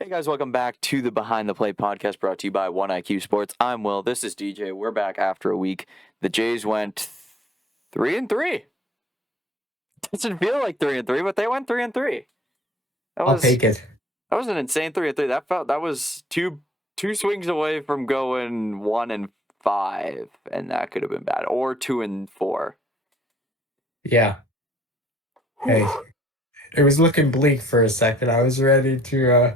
Hey guys, welcome back to the Behind the Plate podcast brought to you by 1IQ Sports. I'm Will. This is DJ. We're back after a week. The Jays went 3-3. Doesn't feel like 3-3, but they went 3-3. I'll take it. That was an insane 3-3. That was two swings away from going 1-5, and that could have been bad. Or 2-4. Yeah. Hey, it was looking bleak for a second. I was ready to.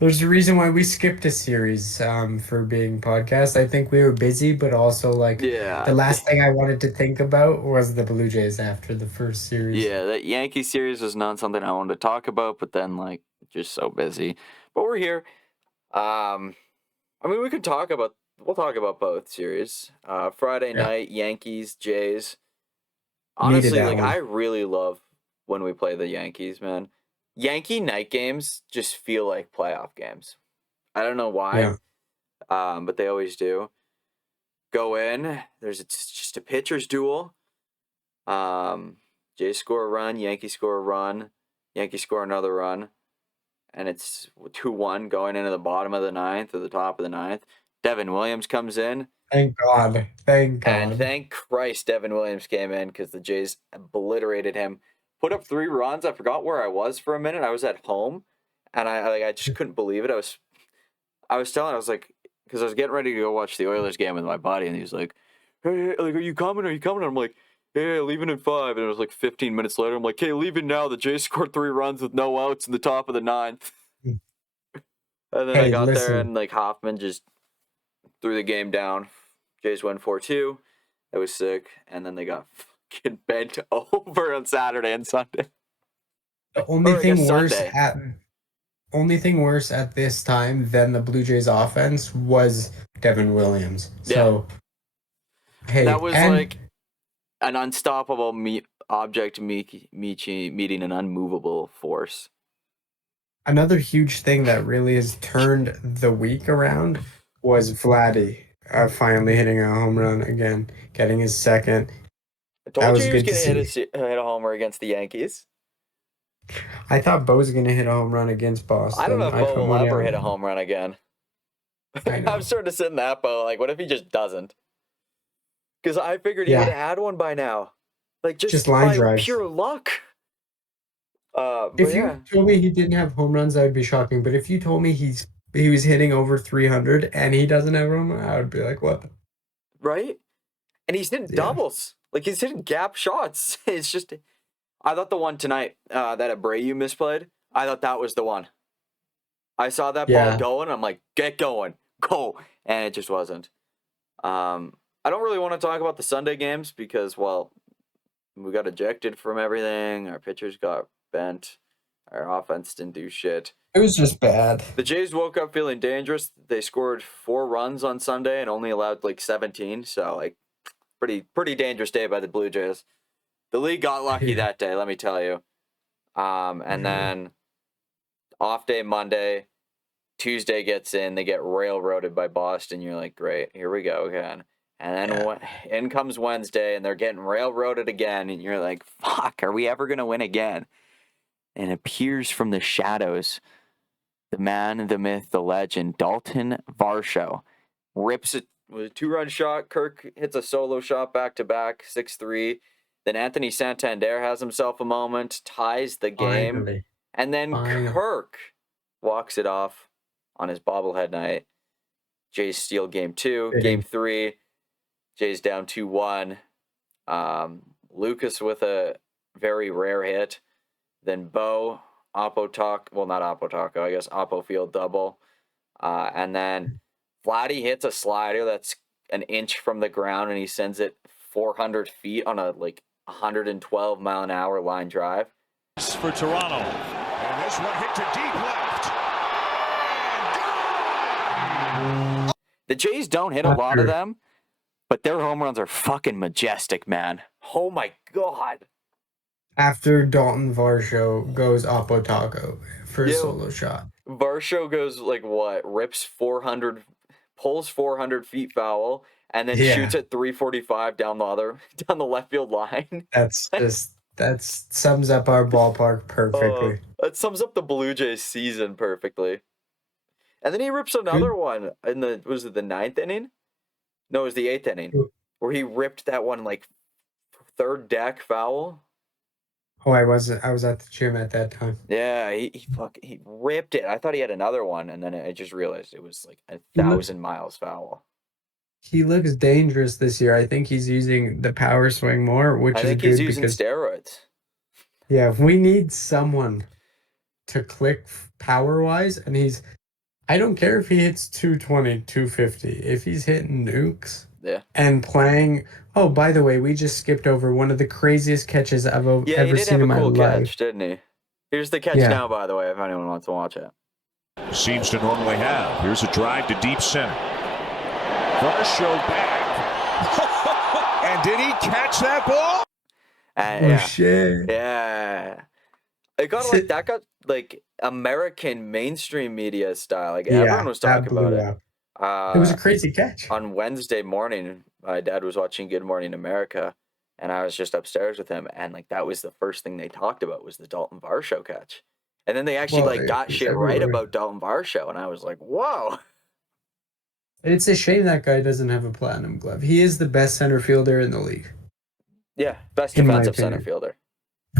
There's a reason why we skipped a series for being podcast. I think we were busy, but also the last thing I wanted to think about was the Blue Jays after the first series. Yeah, that Yankee series was not something I wanted to talk about, but then just so busy. But we're here. We could talk about. We'll talk about both series. Friday night, Yankees, Jays. Honestly, I really love when we play the Yankees, man. Yankee night games just feel like playoff games. I don't know why, but they always do. Go in. It's just a pitcher's duel. Jays score a run, Yankees score a run, Yankees score another run, and it's 2-1 going into the bottom of the ninth or the top of the ninth. Devin Williams comes in. Thank God. And thank Christ Devin Williams came in because the Jays obliterated him. Put up 3 runs. I forgot where I was for a minute. I was at home, and I just couldn't believe it. I was because I was getting ready to go watch the Oilers game with my buddy, and he was like, "Hey, are you coming? Are you coming?" And I'm like, "Yeah, leaving in 5." And it was 15 minutes later. I'm like, "Hey, leaving now." The Jays scored 3 runs with no outs in the top of the ninth. And then I got there, and Hoffman just threw the game down. Jays won 4-2. It was sick. And then they got fucking bent over on Saturday and Sunday. The only thing worse at this time than the Blue Jays offense was Devin Williams. So, hey, that was an unstoppable object meeting an unmovable force. Another huge thing that really has turned the week around was Vladdy finally hitting a home run again, getting his second. I told you he was going to hit a homer against the Yankees. I thought Bo was going to hit a home run against Boston. I don't know if Bo will ever hit a home run again. I'm starting to sit in that boat. What if he just doesn't? Because I figured he would have had one by now. Just line drives. Pure luck. If you told me he didn't have home runs, I would be shocking. But if you told me he was hitting over 300 and he doesn't have home run, I would be like, what? Right? And he's hitting doubles. He's hitting gap shots. It's just... I thought the one tonight that Abreu misplayed, I thought that was the one. I saw that ball going, I'm like, get going, go. And it just wasn't. I don't really want to talk about the Sunday games because, we got ejected from everything. Our pitchers got bent. Our offense didn't do shit. It was just bad. The Jays woke up feeling dangerous. They scored 4 runs on Sunday and only allowed 17. So, pretty dangerous day by the Blue Jays. The league got lucky that day, let me tell you. And then off day Monday, Tuesday gets in, they get railroaded by Boston. You're like, great, here we go again. And then in comes Wednesday, and they're getting railroaded again. And you're like, fuck, are we ever going to win again? And appears from the shadows, the man, the myth, the legend, Dalton Varsho. Rips it with a 2-run shot. Kirk hits a solo shot back-to-back, 6-3. Then Anthony Santander has himself a moment, ties the game. Finally. And then Kirk walks it off on his bobblehead night. Jays steal game 2. Game 3, Jays down 2-1. Lucas with a very rare hit. Then Bo, Oppo field double. And then Vladdy hits a slider that's an inch from the ground, and he sends it 400 feet on a 112 mile an hour line drive. For Toronto. And this one hit to deep left. The Jays don't hit a lot of them, but their home runs are fucking majestic, man. Oh my God. After Dalton Varsho goes Oppo Taco for a solo shot. Varsho goes rips 400, pulls 400 feet foul, and then shoots at 345 down the left field line. That sums up our ballpark perfectly. That sums up the Blue Jays season perfectly. And then he rips another one in was it the 9th inning? No, it was the 8th inning where he ripped that one like third deck foul. Oh, I was at the gym at that time. Yeah, he ripped it. I thought he had another one, and then I just realized it was like a He looked- 1,000 miles foul. He looks dangerous this year. I think he's using the power swing more, which I is think good he's using because steroids. yeah, we need someone to click power wise, and I don't care if he hits 220, 250. If he's hitting nukes Yeah. and playing. Oh, by the way, we just skipped over one of the craziest catches I've Yeah, ever he did seen have in a my cool life. catch, didn't he? Here's the catch Yeah. now, by the way, if anyone wants to watch it. Seems to normally have. Here's a drive to deep center. Varsho back. And did he catch that ball? Oh Yeah. shit! Yeah. It got like that got like American mainstream media style. Like Yeah, everyone was that talking about blew it. up. It was a crazy catch. On Wednesday morning, my dad was watching Good Morning America, and I was just upstairs with him, and like that was the first thing they talked about was the Dalton Varsho catch. And then they actually Well, like got it's shit right everywhere. about Dalton Varsho, and I was like, whoa. It's a shame that guy doesn't have a platinum glove. He is the best center fielder in the league. Yeah, best In my defensive center opinion. fielder.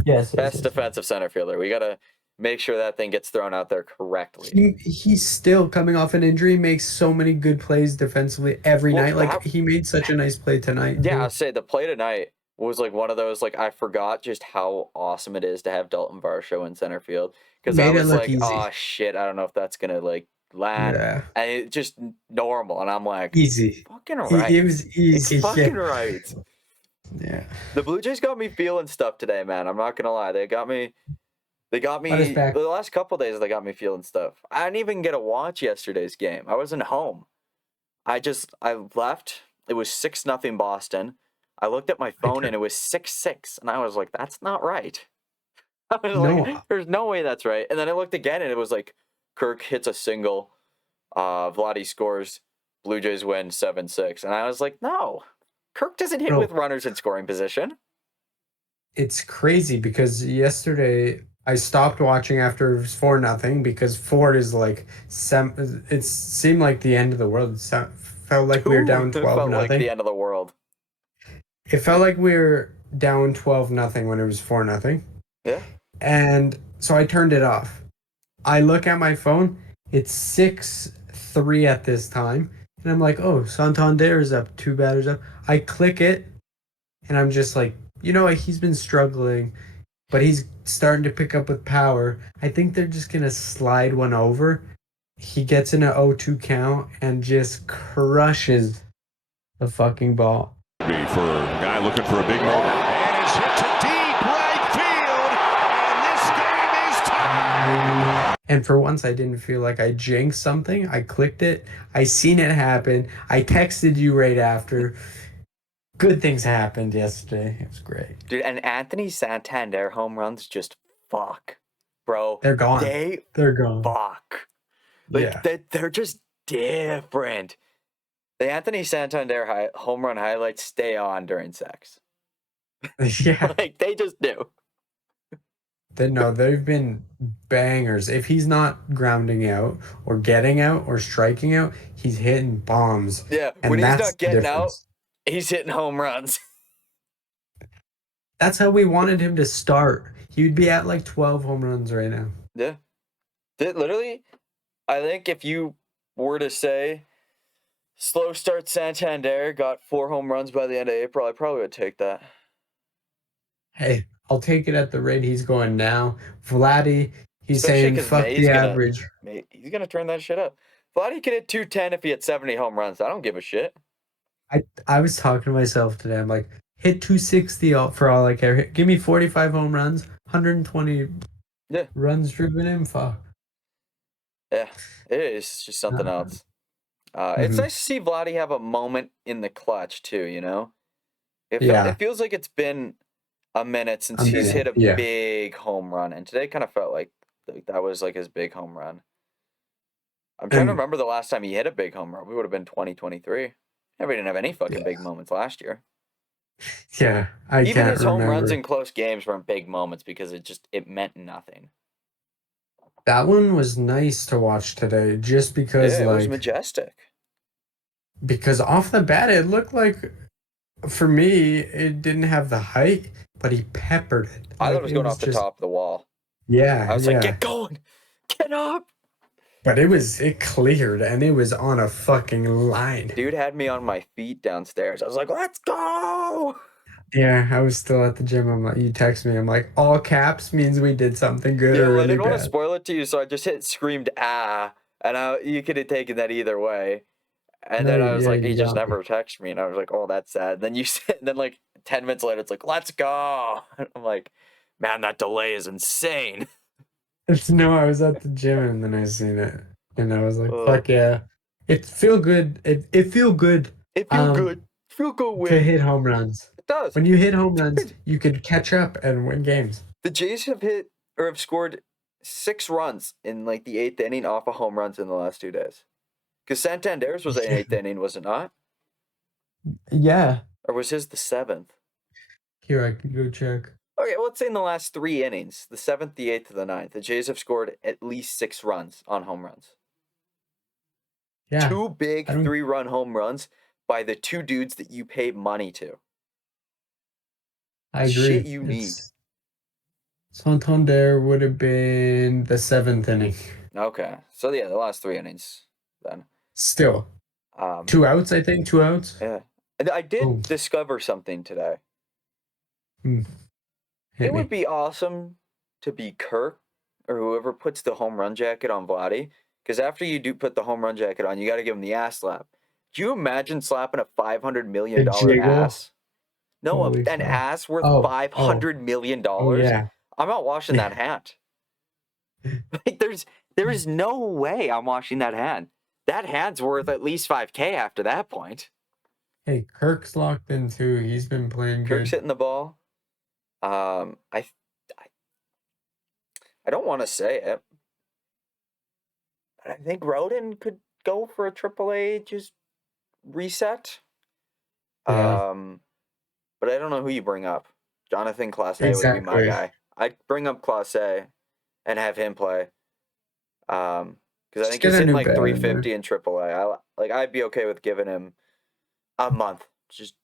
Yes, Best defensive center fielder. We gotta make sure that thing gets thrown out there correctly. He's still coming off an injury, makes so many good plays defensively every Well, night. Like he made such a nice play tonight. Yeah, too. I'll say the play tonight was like one of those like I forgot just how awesome it is to have Dalton Varsho in center field because I Made it was look like, easy. oh shit, I don't know if that's gonna like land, Yeah, and it just normal, and I'm like, easy. fucking right, It was it's easy. fucking Yeah. right. Yeah. The Blue Jays got me feeling stuff today, man. I'm not gonna lie, they got me. Let us back. The last couple days. They got me feeling stuff. I didn't even get to watch yesterday's game. I wasn't home. I left. It was 6-0 Boston. I looked at my phone and it was 6-6, and I was like, "That's not right." I was like, "There's no way that's right." And then I looked again, and it was like, Kirk hits a single, Vladdy scores, Blue Jays win 7-6, and I was like, "No, Kirk doesn't hit No. with runners in scoring position." It's crazy because yesterday I stopped watching after it was 4-0 because Ford is like it seemed like the end of the world. It felt like we were down It 12 felt like nothing. the end of the world. It felt like we were down 12-0 when it was 4-0. Yeah. And so I turned it off. I look at my phone, it's 6-3 at this time. And I'm like, oh, Santander is up, 2 batters up. I click it, and I'm just like, you know what? He's been struggling, but he's starting to pick up with power. I think they're just going to slide one over. He gets in an 0-2 count and just crushes the fucking ball. For a guy looking for a big moment. And it's hit to deep right field. And this game is tied. And for once, I didn't feel like I jinxed something. I clicked it. I seen it happen. I texted you right after. Good things happened yesterday. It was great. Dude, and Anthony Santander home runs just fuck, bro. They're gone. They're gone. Fuck. Like, Yeah. they're just different. The Anthony Santander home run highlights stay on during sex. Yeah. Like, they just do. They've been bangers. If he's not grounding out or getting out or striking out, he's hitting bombs. Yeah, And when he's that's not the getting out, difference. he's hitting home runs. That's how we wanted him to start. He would be at like 12 home runs right now. Yeah. Literally, I think if you were to say slow start Santander got 4 home runs by the end of April, I probably would take that. Hey, I'll take it at the rate he's going now. Vladdy, he's Especially saying 'cause fuck May's the gonna- average. He's going to turn that shit up. Vladdy could hit 210 if he had 70 home runs. I don't give a shit. I was talking to myself today. I'm like, hit 260 for all I care. Give me 45 home runs, 120 runs driven in. Fuck. Yeah, it is just something else. It's nice to see Vladdy have a moment in the clutch too, you know? It feels like it's been a minute since he's hit a big home run, and today kind of felt like that was like his big home run. I'm trying to remember the last time he hit a big home run. We would have been 2023. Yeah, we didn't have any fucking big moments last year. Yeah, Even his home runs in close games weren't big moments because it meant nothing. That one was nice to watch today, just because Yeah, it was like majestic. because off the bat it looked like, for me, it didn't have the height, but he peppered it. I thought Like it was it going was off the just top of the wall. yeah, I was like, yeah. get going, get up. But it cleared and it was on a fucking line. Dude had me on my feet downstairs. I was like, let's go. Yeah, I was still at the gym. I'm like, you text me. I'm like, all caps means we did something good Yeah, or well, I really didn't want to bad. spoil it to you, so I just screamed and you could have taken that either way. And No, then I was yeah, like, he you just got me. never texted me, and I was like, oh, that's sad. Then you said, and then like 10 minutes later, it's like, let's go. And I'm like, man, that delay is insane. No, I was at the gym and then I seen it, and I was like, Ugh. fuck yeah, it feel good. It feel good. It feel good. Feel good To win. hit home runs. It does. When you hit home runs, Dude, you could catch up and win games. the Jays have hit or have scored 6 runs in like the 8th inning off of home runs in the last 2 days. Because Santander's was an 8th inning, was it not? Yeah. Or was his the 7th? Here, I can go check. Okay, well, let's say in the last 3 innings, the 7th, the 8th, and the 9th, the Jays have scored at least 6 runs on home runs. Yeah. 2 big I don't- 3-run home runs by the 2 dudes that you pay money to. I agree. Shit you need. Santander would have been the 7th inning. Okay, so yeah, the last 3 innings then. Still. Um, 2 outs, I think. 2 outs. Yeah. And I did Oh. discover something today. Hit It me. would be awesome to be Kirk or whoever puts the home run jacket on Vladdy. Because after you do put the home run jacket on, you got to give him the ass slap. Do you imagine slapping a $500 million jiggle? ass? No, Holy an fuck. ass worth Oh, $500 million. Oh, yeah. I'm not washing that hat. Like there is no way I'm washing that hat. That hat's worth at least $5K after that point. Hey, Kirk's locked in too. He's been playing Kirk's good. hitting the ball. I don't want to say it, but I think Roden could go for a AAA just reset. Yeah. But I don't know who you bring up. Jonathan Clase would be my Exactly. guy. I'd bring up Clase and have him play. Because I Just think get he's a hitting new like bat in 350 in AAA. I'd be okay with giving him a month. Just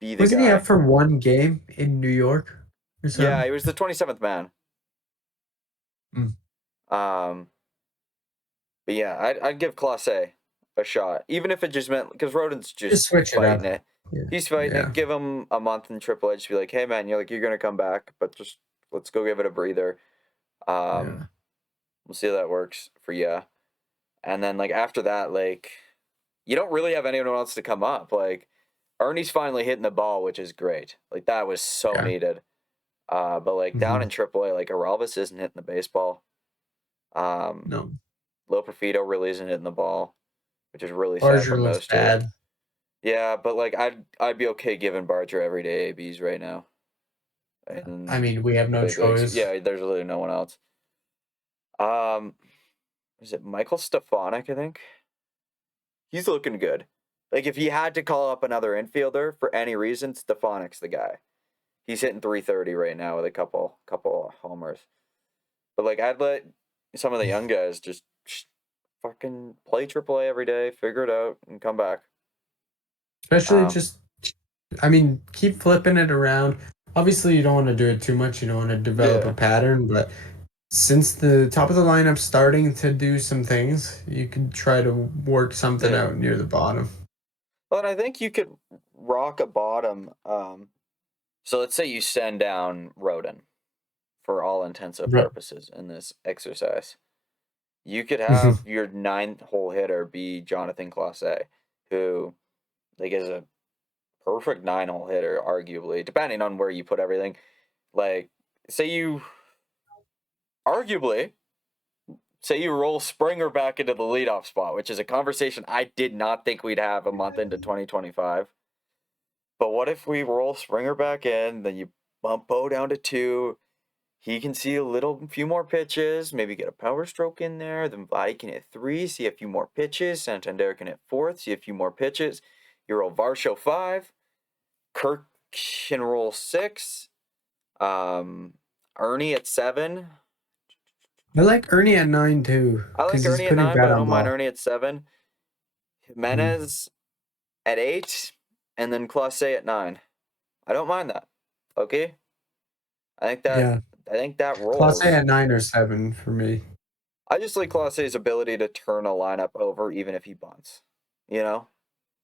be the Wasn't he guy. up for 1 game in New York or something? Yeah, he was the 27th man. Mm. But yeah, I'd give Clase a shot, even if it just meant because Roden's just switch it fighting up. it. Yeah. He's fighting Yeah. it. Give him a month in AAA. Just be like, hey man, you're gonna come back, but just let's go give it a breather. Yeah. We'll see how that works for you. And then like after that, like you don't really have anyone else to come up. Like Ernie's finally hitting the ball, which is great. Like that was so Yeah. needed. But like down in AAA, like Aralvis isn't hitting the baseball. No. Loperfido really isn't hitting the ball, which is really sad Barger from looks those two. bad. Yeah, but like I'd be okay giving Barger everyday ABs right now. And I mean, we have no big leagues. choice. Yeah, there's really no one else. Is it Michael Stefanik, I think? He's looking good. Like if he had to call up another infielder for any reason, Stefanik's the guy. He's hitting 330 right now with a couple homers. But like I'd let some of the young guys just fucking play AAA every day, figure it out, and come back. Especially keep flipping it around. Obviously, you don't want to do it too much. You don't want to develop a pattern. But since the top of the lineup's starting to do some things, you could try to work something out near the bottom. Well, and I think you could rock a bottom. So let's say you send down Roden for all intents and purposes in this exercise. You could have your 9-hole hitter be Jonathan Clase, who like is a perfect 9-hole hitter, arguably, depending on where you put everything. Like, say you roll Springer back into the leadoff spot, which is a conversation I did not think we'd have a month into 2025. But what if we roll Springer back in, then you bump Bo down to 2, he can see a few more pitches, maybe get a power stroke in there, then Vladdy can hit 3, see a few more pitches, Santander can hit 4th, see a few more pitches, you roll Varsho 5, Kirk can roll 6, Ernie at 7, I like Ernie at 9 too, I like because he's Ernie at putting 9, but bad I on don't mind ball. Ernie at 7. Jimenez at 8, and then Clase at 9. I don't mind that. Okay? I think that Yeah, I think that Class A rolls. at 9 or 7 for me. I just like Clase's ability to turn a lineup over even if he bunts. You know?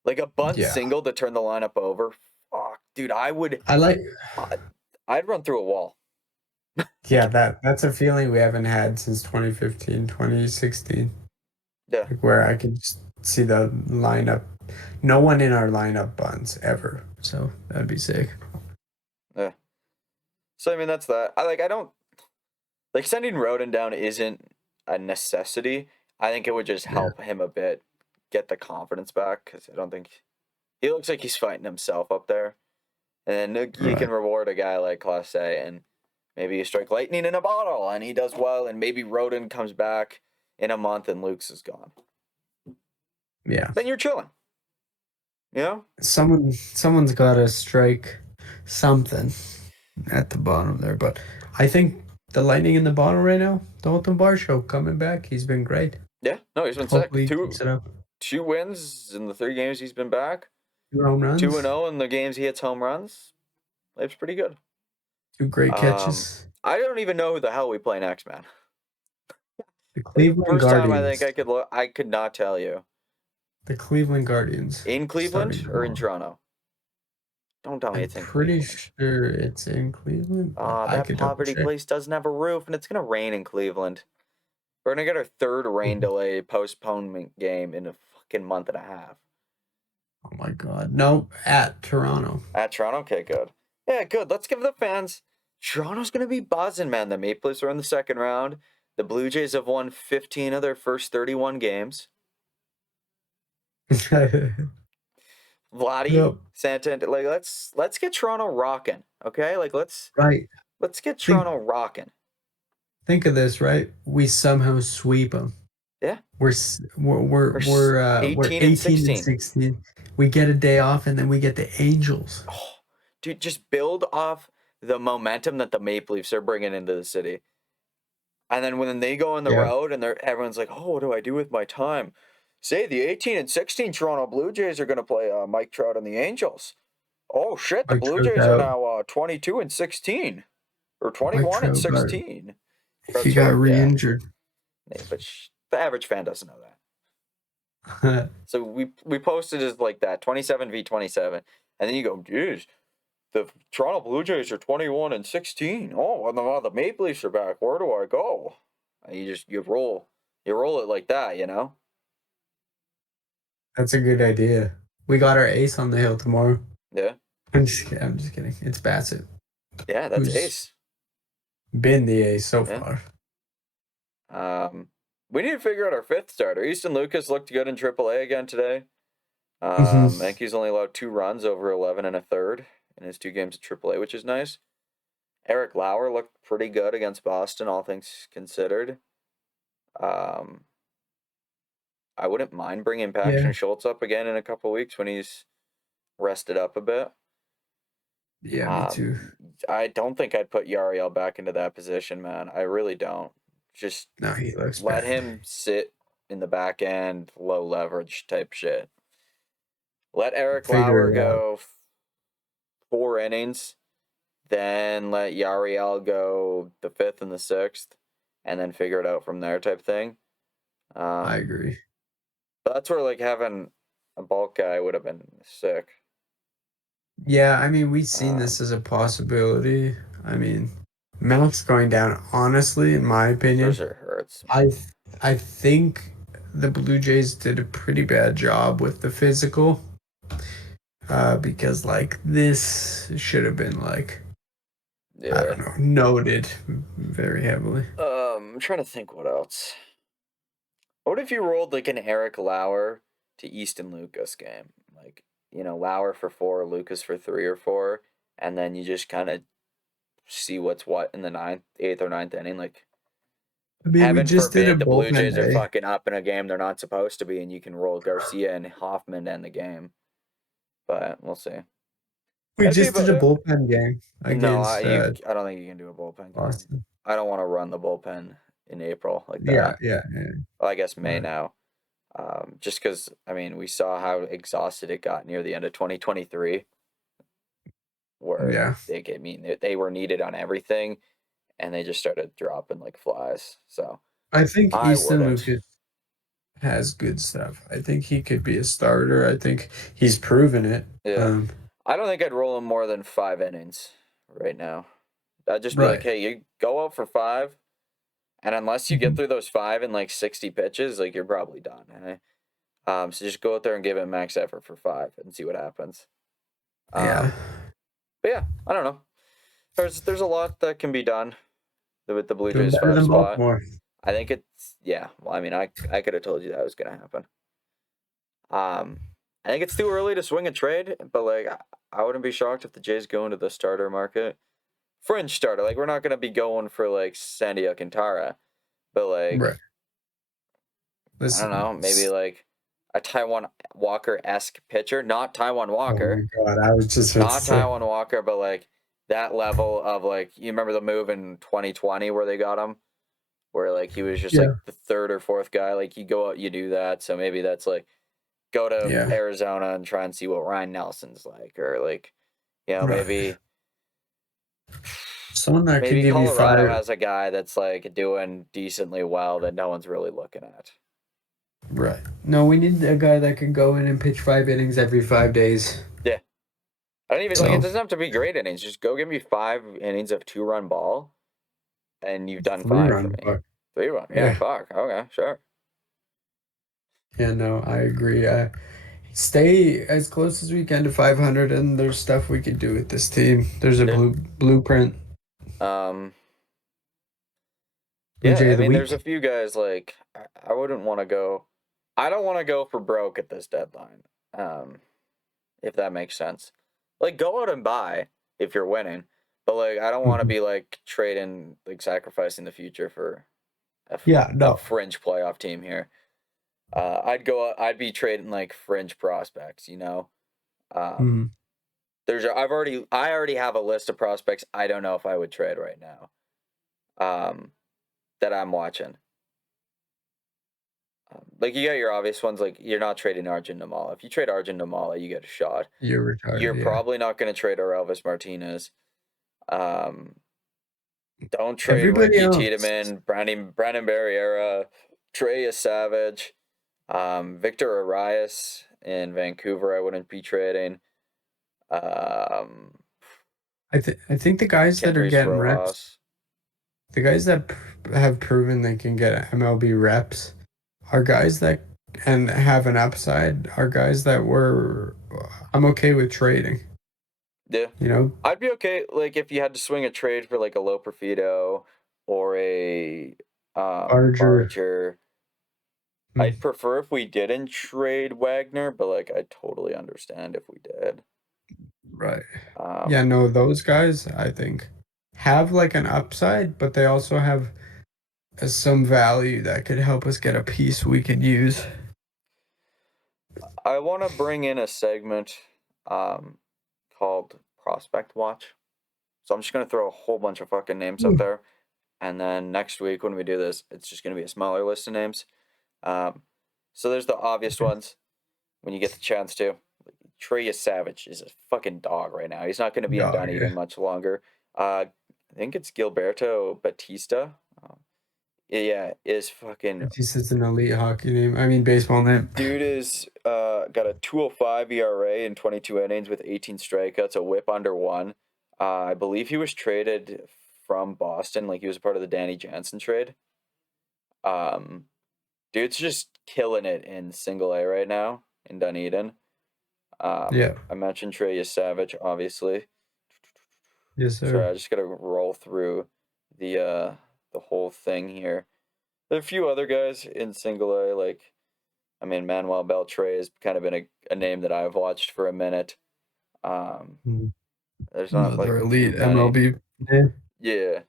Like a bunt Yeah, single to turn the lineup over. Fuck, dude, I like. I'd run through a wall. Yeah, that's a feeling we haven't had since 2015, 2016. Yeah. Like where I could just see the lineup. No one in our lineup bunts ever. So that'd be sick. Yeah. So I mean that's that. I don't like sending Roden down isn't a necessity. I think it would just Yeah, help him a bit get the confidence back because I don't think he looks like he's fighting himself up there. And then you can right. reward a guy like Clase and maybe you strike lightning in a bottle and he does well and maybe Roden comes back in a month and Luke's is gone. Yeah. Then you're chilling. You know? Someone's got to strike something at the bottom there, but I think the lightning in the bottom right now, Dalton Varsho coming back. He's been great. Yeah. No, he's been sick. Hopefully he keeps it up. Two wins in the 3 games he's been back. 2 home runs, 2-0 in the games he hits home runs. Life's pretty good. 2 great catches. I don't even know who the hell we play next, man. The Cleveland First time I Guardians. think I could look. I could not tell you. The Cleveland Guardians. In Cleveland starting or in tomorrow. Toronto? Don't tell me I'm it's in pretty Cleveland. sure it's in Cleveland. But I That could double poverty check. place doesn't have a roof, and it's gonna rain in Cleveland. We're gonna get our third rain delay postponement game in a fucking month and a half. Oh my god. No, at Toronto. At Toronto, okay, good. Yeah, good. Let's give the fans. Toronto's gonna be buzzing, man. The Maple Leafs are in the second round. The Blue Jays have won 15 of their first 31 games. Vladdy, Yep. Santander, like let's get Toronto rocking, okay? Like let's Right. get Think Toronto rocking. think of this, right? We somehow sweep them. Yeah, We're 18 and 18 16. and 16. We get a day off and then we get the Angels. Oh, dude, just build off the momentum that the Maple Leafs are bringing into the city, and then when they go on the Yeah. road and everyone's like, "Oh, what do I do with my time?" Say the 18 and 16 Toronto Blue Jays are going to play Mike Trout and the Angels. Oh shit, the Mike Blue Trout Jays are out. now 22 and 16 or Mike 21 and Trout got 16. he got re-injured. Yeah, but the average fan doesn't know that. So we posted it like that, 27 v 27, and then you go, geez, the Toronto Blue Jays are 21 and 16. Oh, and the Maple Leafs are back. Where do I go? And you roll it like that, you know. That's a good idea. We got our ace on the hill tomorrow. Yeah, I'm just kidding. It's Bassett. yeah, that's Who's ace. been the ace so Yeah. far. We need to figure out our fifth starter. Easton Lucas looked good in AAA again today. I Mhm. think he's only allowed 2 runs over 11 and a third in his 2 games at AAA, which is nice. Eric Lauer looked pretty good against Boston, all things considered. I wouldn't mind bringing Paxton Yeah. Schultz up again in a couple weeks when he's rested up a bit. Yeah, me too. I don't think I'd put Yariel back into that position, man. I really don't. Just No, he looks let bad. him sit in the back end, low leverage type shit. Let Eric Figure Lauer it out. go 4 innings, then let Yariel go the 5th and the 6th, and then figure it out from there type thing. I agree. That's where like having a bulk guy would have been sick. Yeah, I mean, we've seen this as a possibility. I mean, Max going down, honestly, in my opinion, Scherzer hurts. I think the Blue Jays did a pretty bad job with the physical. Because like this should have been like I Yeah. don't know, noted very heavily. I'm trying to think what else. What if you rolled like an Eric Lauer to Easton Lucas game? Like, you know, Lauer for 4, Lucas for 3 or 4, and then you just kind of see what's what in the 9th, 8th or 9th inning. Like, I mean, we heaven just did a forbid the Blue bullpen Jays are day. fucking up in a game they're not supposed to be, and you can roll Garcia and Hoffman to end the game. But we'll see. We That'd be just did a about- bullpen game No, against I don't think you can do a bullpen game. Boston. I don't want to run the bullpen in April, like Yeah, that. yeah, Well, I guess May yeah. now. Just because, I mean, we saw how exhausted it got near the end of 2023, where Yeah. they were needed on everything, and they just started dropping like flies. So I think I Easton wouldn't. Lucas has good stuff. I think he could be a starter. I think he's proven it. Yeah. I don't think I'd roll him more than 5 innings right now. I'd just be like, Right. hey, you go out for 5, and unless you get Mhm. through those 5 in like 60 pitches, like you're probably done. Eh? So just go out there and give it max effort for 5 and see what happens. Yeah. But yeah, I don't know. There's a lot that can be done with the Blue Doing Jays better 5 than spot. Baltimore. I think it's Well, I mean, I could have told you that was gonna happen. I think it's too early to swing a trade, but like I wouldn't be shocked if the Jays go into the starter market, fringe starter. Like we're not gonna be going for like Sandy Alcantara, but like Right. I don't Listen. know, maybe like a Taiwan Walker-esque pitcher, not Taiwan Oh Walker, my God, I was just about to not say. Taiwan Walker, but like that level of like you remember the move in 2020 where they got him, where like he was just Yeah. like the third or fourth guy. Like you go out, you do that. So maybe that's like go to Yeah. Arizona and try and see what Ryan Nelson's like, or like Right. maybe Someone that could give you Colorado 5. has a guy that's like doing decently well that no one's really looking at. Right. No, we need a guy that can go in and pitch 5 innings every 5 days. Yeah, I don't even So like it. Doesn't have to be great innings. Just go give me 5 innings of 2-run ball, and you've done fine for 3-run, me. but 3-run, yeah, yeah. fuck, okay, sure. Yeah, no, I agree. Stay as close as we can to 500, and there's stuff we could do with this team. There's a Yeah. blueprint. Blue Yeah, Jay I of the mean, there's a week. few guys like I wouldn't want to go. I don't want to go for broke at this deadline. If that makes sense. Like go out and buy if you're winning, but like I don't want to Mhm. be like trading, like sacrificing the future for Yeah, a no. fringe playoff team here. I'd be trading like fringe prospects, you know. Mhm. I already have a list of prospects I don't know if I would trade right now. That I'm watching. Like you got your obvious ones, like you're not trading Arjun Namala. If you trade Arjun Namala, you get a shot. You're retired, You're yeah. probably not going to trade Elvis Martinez. Don't trade Everybody Ricky else. Tiedemann, Brandon Barriera, Trey Savage, Victor Arias in Vancouver. I wouldn't be trading. I think the guys that are Kendrys getting reps, Rojas. the guys that have proven they can get MLB reps, are guys that and have an upside. Are guys that I'm okay with trading. Yeah, You know, I'd be okay. Like if you had to swing a trade for like a Low Perfido or a Barger. Barger. I'd prefer if we didn't trade Wagner, but like I totally understand if we did. Right. Um, Yeah, no, those guys I think have like an upside, but they also have some value that could help us get a piece we could use. I want to bring in a segment called Prospect Watch. So I'm just going to throw a whole bunch of fucking names up there. And then next week when we do this, it's just going to be a smaller list of names. So there's the obvious ones when you get the chance to. Trey Savage is a fucking dog right now. He's not going to be in Dog, Dunedin much longer. I think it's Gilberto Batista. Yeah, is fucking He's just an elite hockey name. I mean, baseball name. dude is got a 2.05 ERA in 22 innings with 18 strikeouts, a WHIP under 1. I believe he was traded from Boston, like he was a part of the Danny Jansen trade. Dude's just killing it in Single A right now in Dunedin. Yeah. I mentioned Trey Savage, obviously. Yes, So sir. I just gotta roll through the whole thing here. There are a few other guys in Single A, like I mean Manuel Beltre has kind of been a name that I've watched for a minute. There's not like Another too elite many. MLB name. Yeah,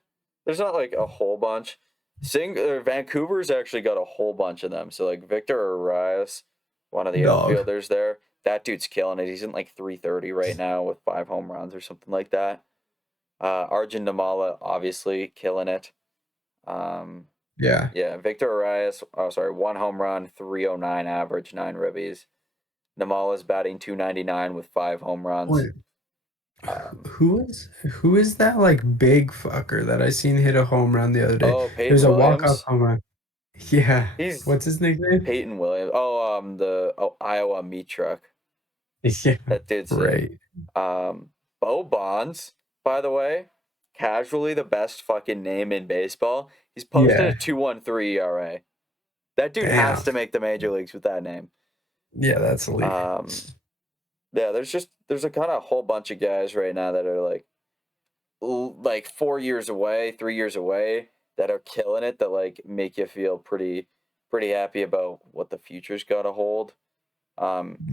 there's not like a whole bunch. Vancouver's actually got a whole bunch of them. So like Victor Arias, one of the Dog. outfielders there, that dude's killing it. He's in like 330 right now with 5 home runs or something like that. Arjun Namala obviously killing it. Yeah. Yeah, Victor Arias, 1 home run, 309 average, 9 ribbies. Namala's batting 299 with 5 home runs. Wait, who is that like big fucker that I seen hit a home run the other day? Oh, It Peyton was a walk-off Williams. home run. Yeah. He's What's his nickname? Peyton Williams. The Iowa meat truck. Yeah. That dude's sick. Right. Bo Bonds, by the way, casually the best fucking name in baseball. He's posted Yeah. a 2.13 ERA. That dude has Damn. to make the major leagues with that name. Yeah, that's elite. Yeah, there's a kind of whole bunch of guys right now that are like 4 years away, 3 years away that are killing it, that like make you feel pretty happy about what the future's got to hold.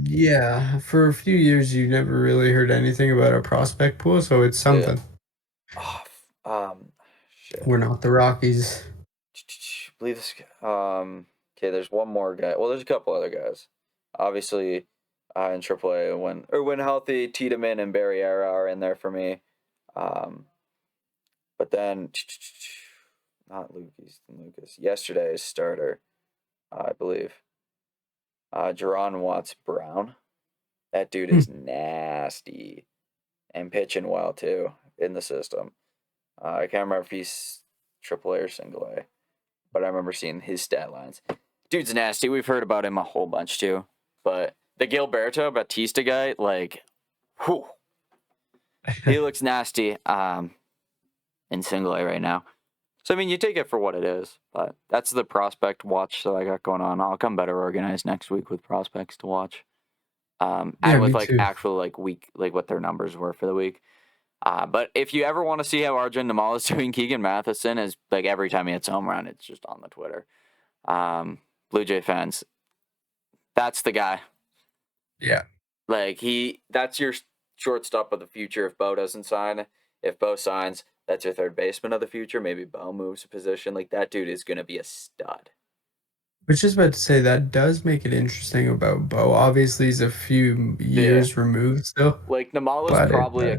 Yeah, for a few years you never really heard anything about a prospect pool, so it's something. Shit. We're not the Rockies. Believe this. Okay, there's one more guy. Well, there's a couple other guys. Obviously, in AAA, when healthy, Tiedemann and Barriera are in there for me. But then, not Lucas. Yesterday's starter, I believe. Jerron Watts Brown. That dude is nasty, and pitching well too in the system. I can't remember if he's AAA or single A, but I remember seeing his stat lines. Dude's nasty. We've heard about him a whole bunch too. But the Gilberto Batista guy, like, whew, he looks nasty in single A right now. So, I mean, you take it for what it is, but that's the prospect watch that I got going on. I'll come better organized next week with prospects to watch. And with like too. actual like week, like what their numbers were for the week. But if you ever want to see how Arjun Namal is doing, Keegan Matheson is like every time he hits a home run, it's just on the Twitter. Blue Jay fans, that's the guy. Yeah. Like that's your shortstop of the future if Bo doesn't sign. If Bo signs, that's your third baseman of the future. Maybe Bo moves a position. Like that dude is gonna be a stud. Which is about to say that does make it interesting about Bo. Obviously, he's a few years removed still. Like Namal is probably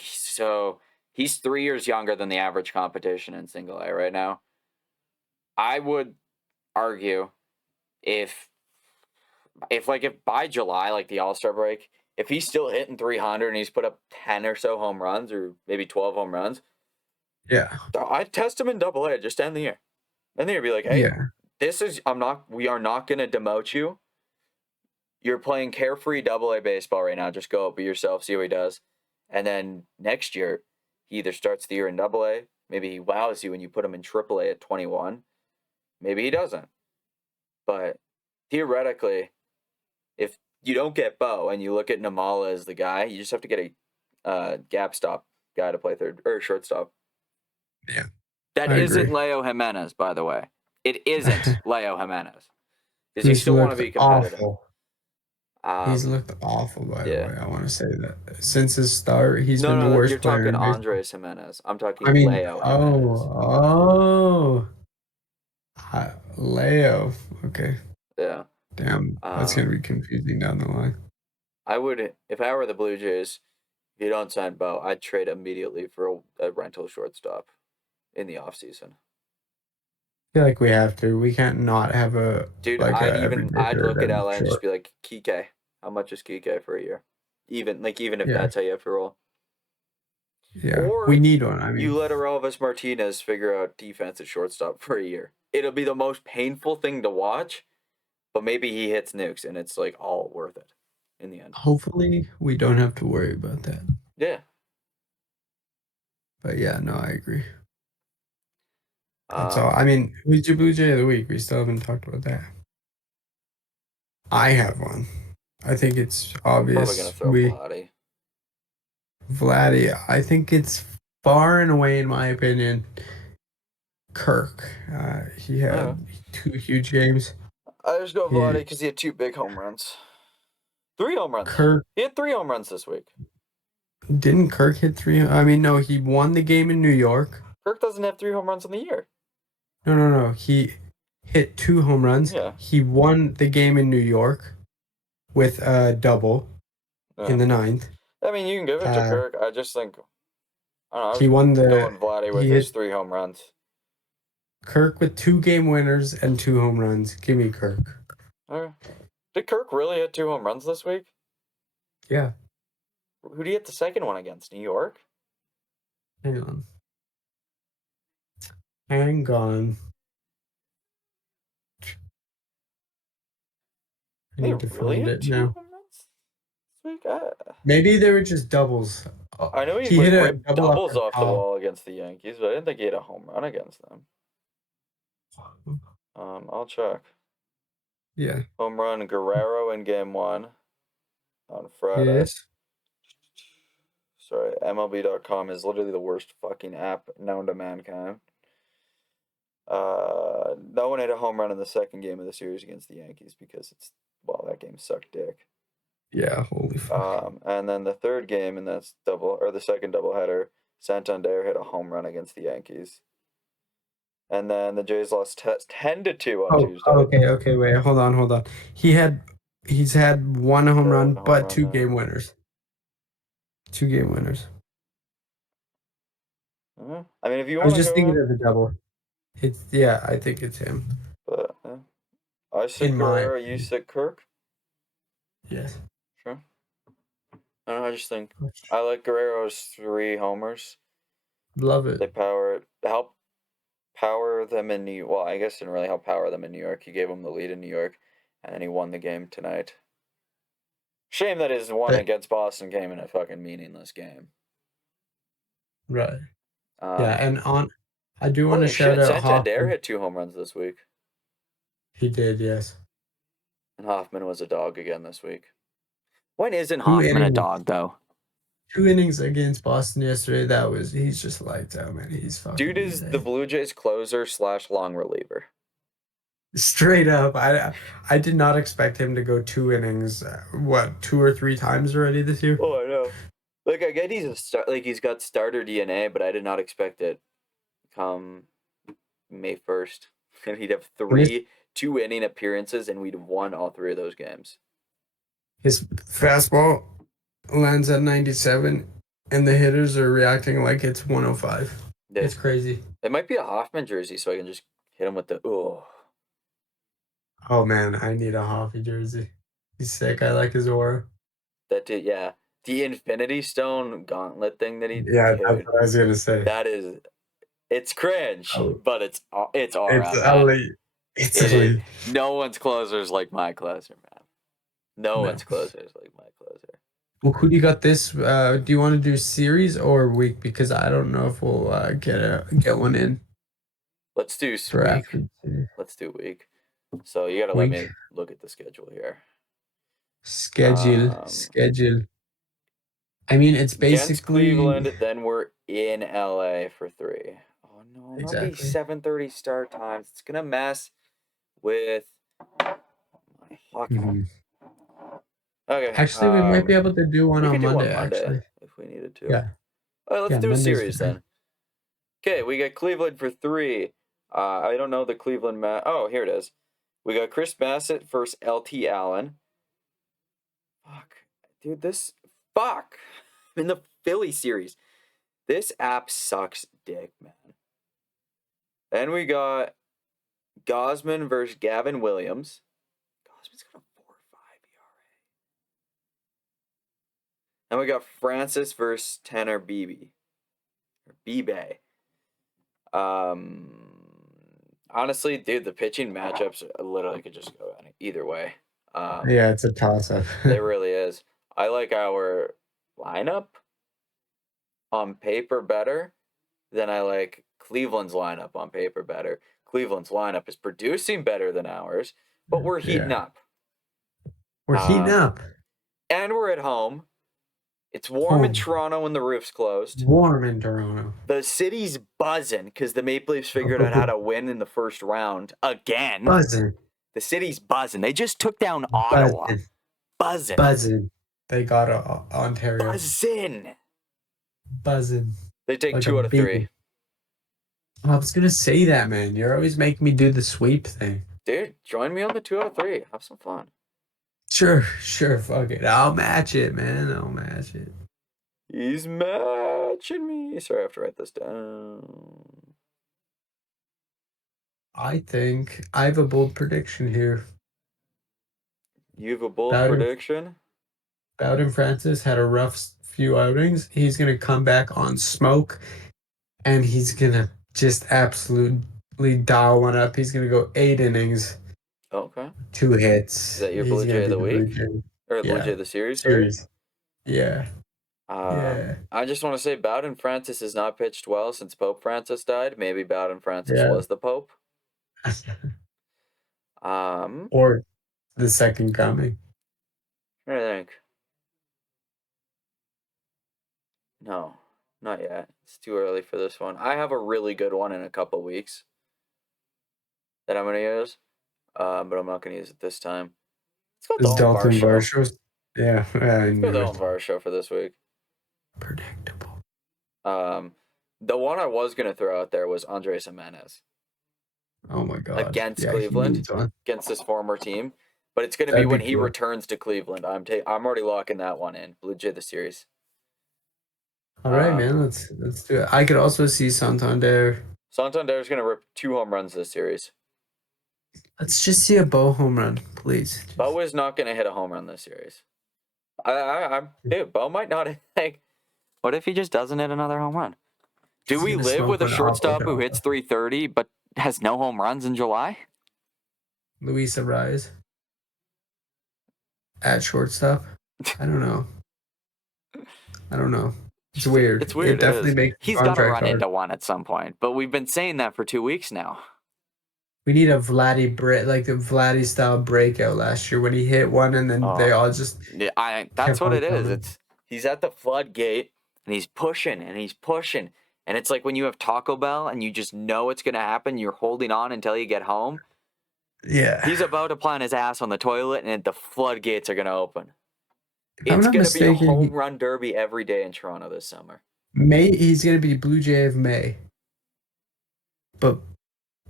so he's 3 years younger than the average competition in single A right now. I would argue if by July, like the All-Star break, if he's still hitting 300 and he's put up 10 or so home runs or maybe 12 home runs, yeah, I'd test him in Double A. Just end the year. End the year, be like, hey, we are not going to demote you. You're playing carefree Double A baseball right now. Just go be yourself, see what he does. And then next year, he either starts the year in Double A, maybe he wows you and you put him in Triple A at 21. Maybe he doesn't. But theoretically, if you don't get Bo and you look at Namala as the guy, you just have to get a gap stop guy to play third or shortstop. Yeah. That isn't Leo Jimenez, by the way. It isn't Leo Jimenez. Because you still want to be competitive. Awful. He's looked awful, by the way. I want to say that since his start, he's been the worst you're player. You're talking Andres Jimenez. I'm talking Leo Jimenez. Leo. Okay. Yeah. Damn, that's gonna be confusing down the line. I would, if I were the Blue Jays, if you don't sign Bo, I'd trade immediately for a rental shortstop in the offseason. I feel like we have to. We can't not have a dude. I'd look at LA and just be like, Kike. How much is Kike for a year? Even if that's how you have to roll. Yeah, or we need one. I mean, you let Aroldis Martinez figure out defense at shortstop for a year. It'll be the most painful thing to watch, but maybe he hits nukes and it's like all worth it in the end. Hopefully, we don't have to worry about that. Yeah. But yeah, no, I agree. That's all. I mean, who's your Blue Jay of the week? We still haven't talked about that. I have one. I think it's obvious. Probably gonna throw Vladdy. I think it's far and away, in my opinion, Kirk. He had 2 huge games. I just go Vladdy because he had 2 big home runs. 3 home runs. He had 3 home runs this week. Didn't Kirk hit 3? I mean, no, he won the game in New York. Kirk doesn't have 3 home runs in the year. No. He hit 2 home runs. Yeah. He won the game in New York with a double in the 9th. I mean, you can give it to Kirk. I just think, I don't know. He won the. Going Vladdy with his 3 home runs. Kirk with 2 game winners and 2 home runs. Give me Kirk. Okay. Did Kirk really hit 2 home runs this week? Yeah. Who did he hit the second one against? New York? Hang on. Hang on. I They need to really find hit it 2 now. home runs this week? Maybe they were just doubles. I know he He hit a ripped double doubles off the top. wall against the Yankees, but I didn't think he hit a home run against them. I'll check. Yeah. Home run Guerrero in game 1 on Friday. Yes. Sorry, MLB.com is literally the worst fucking app known to mankind. No one hit a home run in the second game of the series against the Yankees because that game sucked dick. Yeah, holy fuck. And then the third game, and that's the second doubleheader, Santander hit a home run against the Yankees. And then the Jays lost 10-2 on Tuesday. Okay, wait, hold on. He's had 1 home run, but 2 game winners. 2 game winners. I mean, if you I want was to just thinking of the double. I think it's him. But I said Guerrero, you said Kirk? Yes. Sure. I don't know, I just think I like Guerrero's 3 homers. Love it. They help power them in New York. Well, I guess didn't really help power them in New York. He gave them the lead in New York, and then he won the game tonight. Shame that his one against Boston came in a fucking meaningless game. Right. And I do want to shout out Santander Hoffman. hit 2 home runs this week. He did, yes. And Hoffman was a dog again this week. When isn't Hoffman a dog, though? 2 innings against Boston yesterday. He's just lights out, man. He's fucking Dude is the Blue Jays closer / long reliever. Straight up. I did not expect him to go 2 innings, 2 or 3 times already this year? Oh, I know. Like, I get he's got starter DNA, but I did not expect it come May 1st. And he'd have 2 inning appearances, and we'd have won all 3 of those games. His fastball lands at 97, and the hitters are reacting like it's 105. Yeah. It's crazy. It might be a Hoffman jersey, so I can just hit him with the Oh man, I need a Hoffy jersey. He's sick. I like his aura. That dude, yeah. The Infinity Stone gauntlet thing that he did. Yeah, that's what I was gonna say. It's cringe, but it's aura. It's elite. It's elite. No one's closer is like my closer, man. No one's closer is like my closer. Well, who do you got this? Do you want to do series or week? Because I don't know if we'll get one in. Let's do week. Let's do week. So you gotta let me look at the schedule here. Schedule. I mean, it's basically against Cleveland. Then we're in LA for 3. Oh no, exactly. Not these 7:30 start times. It's gonna mess with my hockey. Mm-hmm. Okay. Actually, we might be able to do one on Monday. Actually, if we needed to. Yeah. All right, let's do a series then. Okay, we got Cleveland for 3. I don't know the Cleveland Oh, here it is. We got Chris Bassett versus LT Allen. Fuck. Dude, Fuck. In the Philly series. This app sucks dick, man. Then we got Gausman versus Gavin Williams. Gausman's got a 4.5 ERA. Then we got Francis versus Tanner Beebe. Or Beebe. Honestly, dude, the pitching matchups literally could just go either way. Yeah, it's a toss-up. It really is. I like our lineup on paper better than I like Cleveland's lineup on paper better. Cleveland's lineup is producing better than ours, but we're heating up. We're heating up. And we're at home. It's warm in Toronto when the roof's closed. Warm in Toronto. The city's buzzing because the Maple Leafs figured out how to win in the first round again. Buzzing. The city's buzzing. They just took down Ottawa. Buzzing. They got Ontario. Buzzing. They take like 2 out of 3. I was going to say that, man. You're always making me do the sweep thing. Dude, join me on the 2 out of 3. Have some fun. Sure. Fuck it. I'll match it, man. I'll match it. He's matching me. Sorry, I have to write this down. I think I have a bold prediction here. You have a bold Bowden, prediction? Bowden Francis had a rough few outings. He's gonna come back on smoke, and he's gonna just absolutely dial one up. He's gonna go 8 innings, Okay. 2 hits. Is that your He's Blue gonna Jay of be the the Blue week? Jay. Or Blue Yeah, Jay of the series, sorry? series. Yeah, yeah, I just want to say Bowden Francis has not pitched well since Pope Francis died. Maybe Bowden Francis yeah. was the Pope. Um, Or the second coming. I think. No, not yet. It's too early for this one. I have a really good one in a couple weeks that I'm gonna use, but I'm not gonna use it this time. Let's Is go Dylan Dalton Varsho. Varsho? Yeah, I Let's go knew Dylan it. Varsho for this week. Predictable. The one I was gonna throw out there was Andres Jimenez Oh my God. against Yeah, he Cleveland, needs one. against his former team. But it's gonna be That'd when be he cool. returns to Cleveland. I'm already locking that one in. Blue Jay the series. All right, man. Let's do it. I could also see Santander. Santander's gonna rip 2 home runs this series. Let's just see a Bo home run, please. Bo is not gonna hit a home run this series. Dude, Bo might not. Like, what if he just doesn't hit another home run? Do He's we gonna live smoke with a one off shortstop like who a hits 330 but has no home runs in July? Luis Ariz at shortstop. I don't know. It's weird. It's weird. It definitely makes the He's got to contract run hard. into one at some point, but we've been saying that for 2 weeks now. We need a like the Vladdy style breakout last year when he hit one and then they all just Yeah, that's kept what on it is. coming. He's at the floodgate and he's pushing and he's pushing. And it's like when you have Taco Bell and you just know it's going to happen, you're holding on until you get home. Yeah. He's about to plant his ass on the toilet and the floodgates are going to open. If I'm It's not going to be a mistaken, home run derby every day in Toronto this summer. He's gonna be Blue Jay of May. But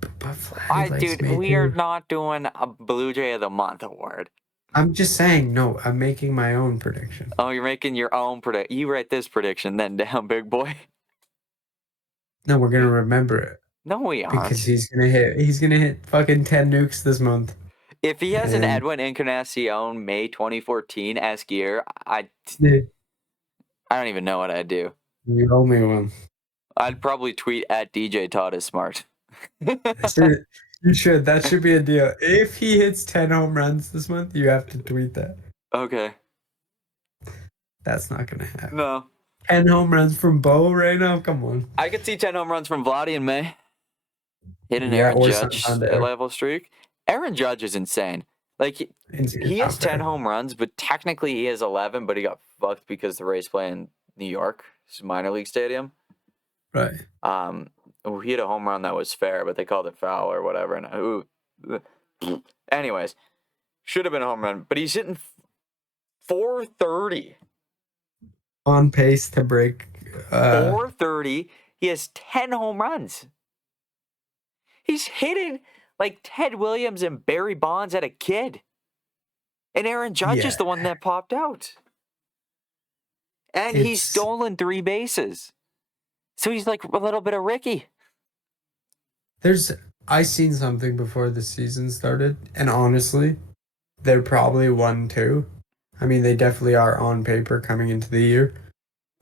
Vladdy likes May we are too. not doing a Blue Jay of the Month award. I'm just saying, no, I'm making my own prediction. Oh, you're making your own prediction. You write this prediction then down, big boy. No, we're gonna remember it. No, we aren't. Because he's gonna hit fucking 10 nukes this month. If he has an And- Edwin Encarnacion May 2014-esque year, I don't even know what I'd do. You owe me one. I'd probably tweet at DJ Todd is smart. You should. That should be a deal. If he hits 10 home runs this month, you have to tweet that. Okay. That's not gonna happen. No. 10 home runs from Bo right now? Come on. I could see 10 home runs from Vladdy in May. Hit an Yeah, Aaron or Judge Santander. level streak. Aaron Judge is insane. Like, he has 10 home runs, but technically he has 11, but he got fucked because the Rays play in New York, it's a minor league stadium. Right. He hit a home run that was fair, but they called it foul or whatever. And anyways, should have been a home run, but he's hitting 430. On pace to break 430. He has 10 home runs. He's hitting like Ted Williams and Barry Bonds at a kid. And Aaron Judge is the one that popped out. And he's stolen 3 bases. So he's like a little bit of Ricky. I seen something before the season started, and honestly, they're probably 1-2. I mean, they definitely are on paper coming into the year.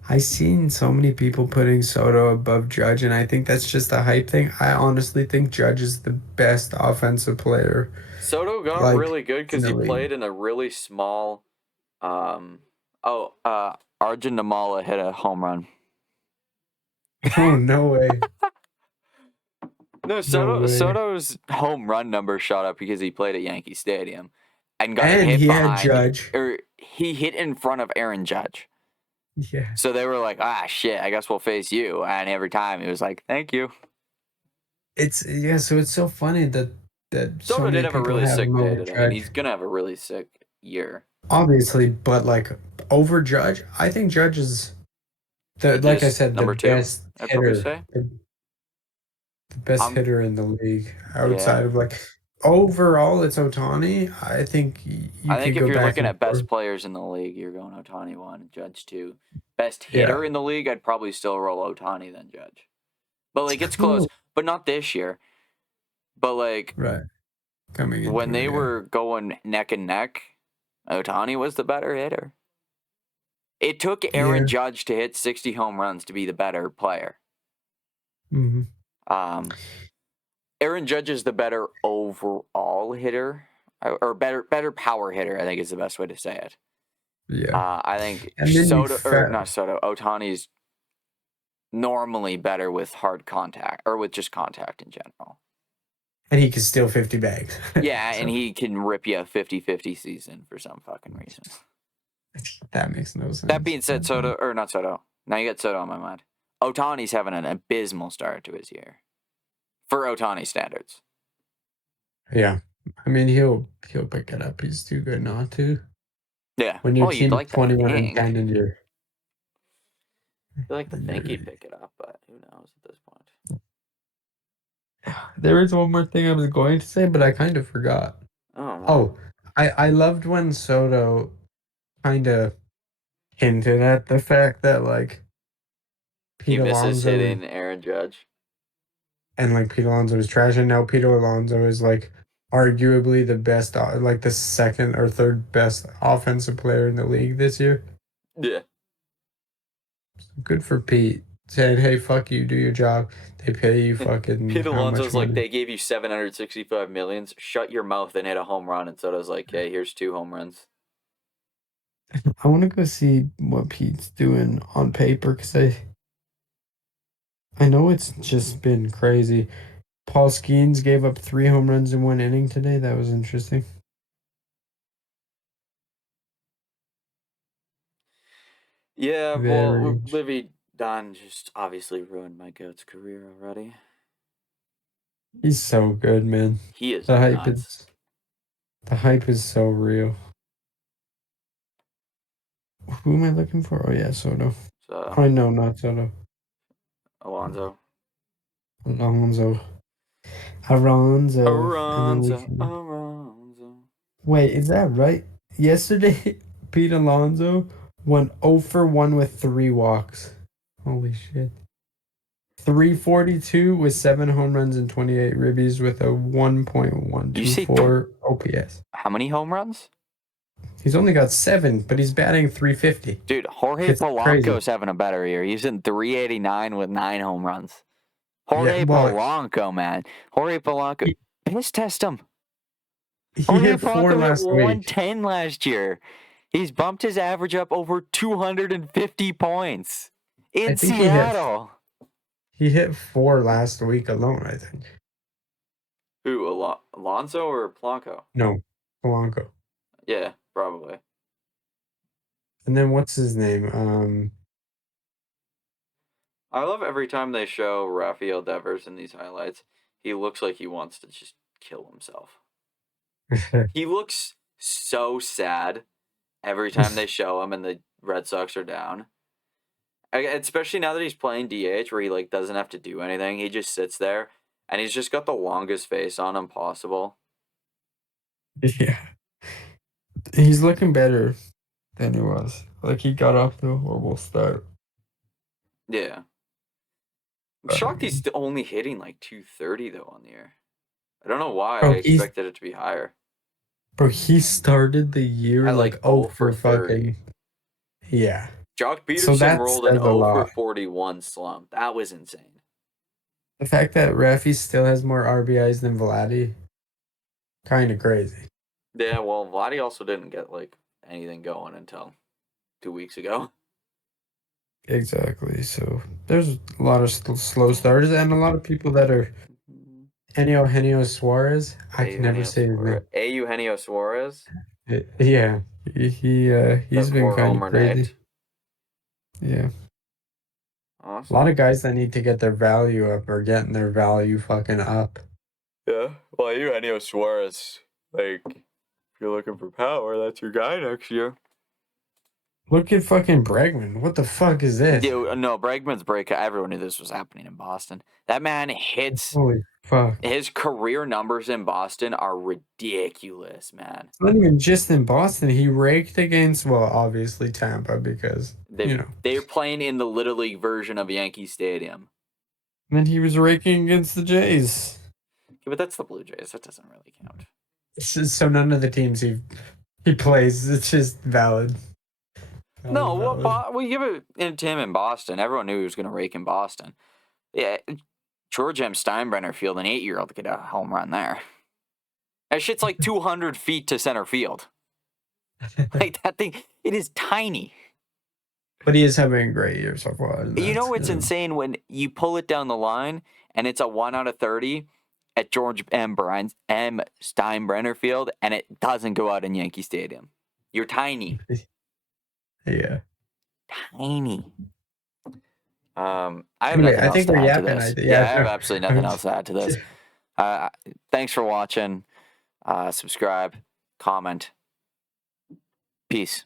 I seen so many people putting Soto above Judge, and I think that's just a hype thing. I honestly think Judge is the best offensive player. Soto got really good because he played in a really small. Arjun Namala hit a home run. Oh, no way. No, Soto's home run number shot up because he played at Yankee Stadium and got hit he behind. had Judge. Or he hit in front of Aaron Judge. Yeah. So they were like, shit, I guess we'll face you. And every time he was like, thank you. So it's so funny that Soto did have a really sick day today. And he's going to have a really sick year. Obviously, but like over Judge, I think Judge is like I said, number the 2, best I'd probably hitter. say. The best hitter in the league outside of like overall it's Ohtani. I think if you're looking at best players in the league, you're going Ohtani 1, Judge 2. Best hitter in the league, I'd probably still roll Ohtani than Judge. But like it's close, but not this year. But like Right. Coming into when they it, yeah. were going neck and neck, Ohtani was the better hitter. It took Aaron Yeah. Judge to hit 60 home runs to be the better player. Mhm. Aaron Judge is the better overall hitter, or better power hitter, I think is the best way to say it. Yeah. I think And then Ohtani's normally better with hard contact or with just contact in general. And he can steal 50 bags. Yeah, So, and he can rip you a 50-50 season for some fucking reason. that makes no sense. That being said, not Soto. Now you got Soto on my mind. Ohtani's having an abysmal start to his year. For Ohtani standards. Yeah. I mean, he'll pick it up. He's too good not to. Yeah. When your you'd team's like to 21 and think. 10 and you're... You'd like to think he'd pick it up, but who knows at this point. There is one more thing I was going to say, but I kind of forgot. Oh, I loved when Soto kind of hinted at the fact that, like, he Pete misses Alonso hitting Aaron Judge. and, like, Pete Alonso is trash, and now Pete Alonso is, like, arguably the best, like, the second or third best offensive player in the league this year. Yeah. Good for Pete. Saying, hey, fuck you, do your job. They pay you fucking Pete how much Alonso's like, money? they gave you $765 million. Shut your mouth and hit a home run. And Soto's like, hey, here's 2 home runs. I want to go see what Pete's doing on paper because I know it's just been crazy. Paul Skeens gave up 3 home runs in 1 inning today. That was interesting. Yeah, Very well, interesting. Livy Dunn just obviously ruined my goat's career already. He's so good, man. He is The nuts. hype is so real. Who am I looking for? Oh yeah, Soto. So, Oh no, not Soto. Alonso. Alonso. And then we can... Alonso. Wait, is that right? Yesterday, Pete Alonso went 0 for 1 with 3 walks. Holy shit. 342 with 7 home runs and 28 ribbies with a 1.124 OPS. How many home runs? He's only got 7, but he's batting 350. Dude, Jorge It's Polanco's crazy. having a better year. He's in 389 with 9 home runs. Jorge Yeah, well, Polanco, man. Jorge Polanco. Piss test him. he Jorge hit 4 Polanco hit last week. 110 last year. He's bumped his average up over 250 points in Seattle. He hit 4 last week alone, I think. Who, Alonso or Polanco? No, Polanco. Yeah, probably. And then what's his name? I love every time they show Rafael Devers in these highlights. He looks like he wants to just kill himself. He looks so sad every time they show him and the Red Sox are down. Especially now that he's playing DH where he like doesn't have to do anything. He just sits there and he's just got the longest face on him possible. Yeah. He's looking better than he was. Like, he got off to a horrible start. Yeah. I'm shocked he's only hitting like 230 though on the year. I don't know why. I expected it to be higher. Bro, he started the year at like 0 for 30. Yeah. Jock Peterson rolled an 0 for 41 slump. That was insane. The fact that Rafi still has more RBIs than Vladdy, kind of crazy. Yeah, well, Vladdy also didn't get like anything going until 2 weeks ago. Exactly. So there's a lot of slow starters and a lot of people that are Eugenio Suarez. I can never say his name. Eugenio Suarez. Yeah, he's been kind of crazy. Yeah. Awesome. A lot of guys that need to get their value up are getting their value fucking up. Yeah. Well, Eugenio Suarez, like, if you're looking for power, that's your guy next year. Look at fucking Bregman. What the fuck is this? Dude, no, Bregman's breakout. Everyone knew this was happening in Boston. That man hits. Holy fuck. His career numbers in Boston are ridiculous, man. It's not even just in Boston. He raked against, well, obviously Tampa because, they're playing in the Little League version of Yankee Stadium. And then he was raking against the Jays. but that's the Blue Jays. That doesn't really count. So none of the teams he plays, it's just valid. No, Valid. well, we give it to him in Boston. Everyone knew he was going to rake in Boston. Yeah, George M. Steinbrenner Field, an 8-year-old could get a home run there. That shit's like 200 feet to center field. Like that thing, it is tiny. But he is having a great year so far. You know what's insane when you pull it down the line and it's a 1 out of 30 at George M. Steinbrenner Field, and it doesn't go out in Yankee Stadium. You're tiny. Yeah. Tiny. I have Anyway, nothing I else think to we're add to yapping. this. I Yeah, I have no. absolutely nothing else to add to this. Thanks for watching. Subscribe, comment. Peace.